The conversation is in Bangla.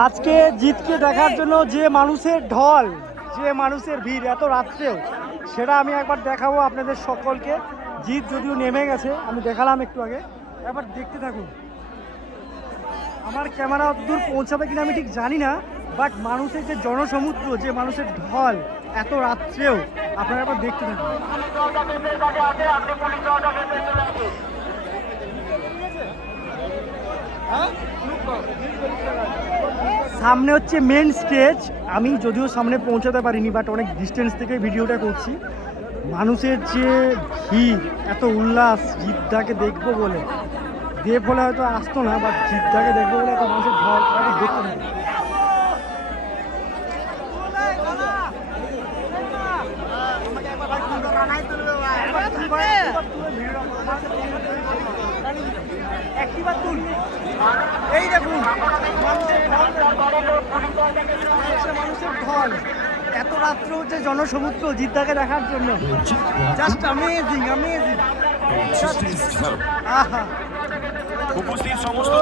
আজকে জিতকে দেখার জন্য যে মানুষের ঢল, যে মানুষের ভিড় এত রাত্রেও, সেটা আমি একবার দেখাবো আপনাদের সকলকে। জিত যদিও নেমে গেছে, আমি দেখালাম একটু আগে, একবার দেখতে থাকুন। আমার ক্যামেরা দূর পৌঁছাবে কিনা আমি ঠিক জানি না, বাট মানুষের যে জনসমুদ্র, যে মানুষের ঢল এত রাত্রেও, আপনারা একবার দেখতে থাকুন। সামনে হচ্ছে মেন স্টেজ। আমি যদিও সামনে পৌঁছাতে পারিনি, বাট অনেক ডিস্টেন্স থেকে ভিডিওটা করছি। মানুষের যে ভিড়, এত উল্লাস, জিদ্দাকে দেখবো বলে। দেব হলে হয়তো আসতো না, বাট জিদ্দাকে দেখবো বলে এত মানুষের ঢল দেখতে থাকে। এই দেখুন মানুষের ঢল, এত রাত্র হচ্ছে জনসমুদ্র জিদ্দাকে দেখার জন্য। Just amazing amazing. আহা, উপস্থিত সমস্ত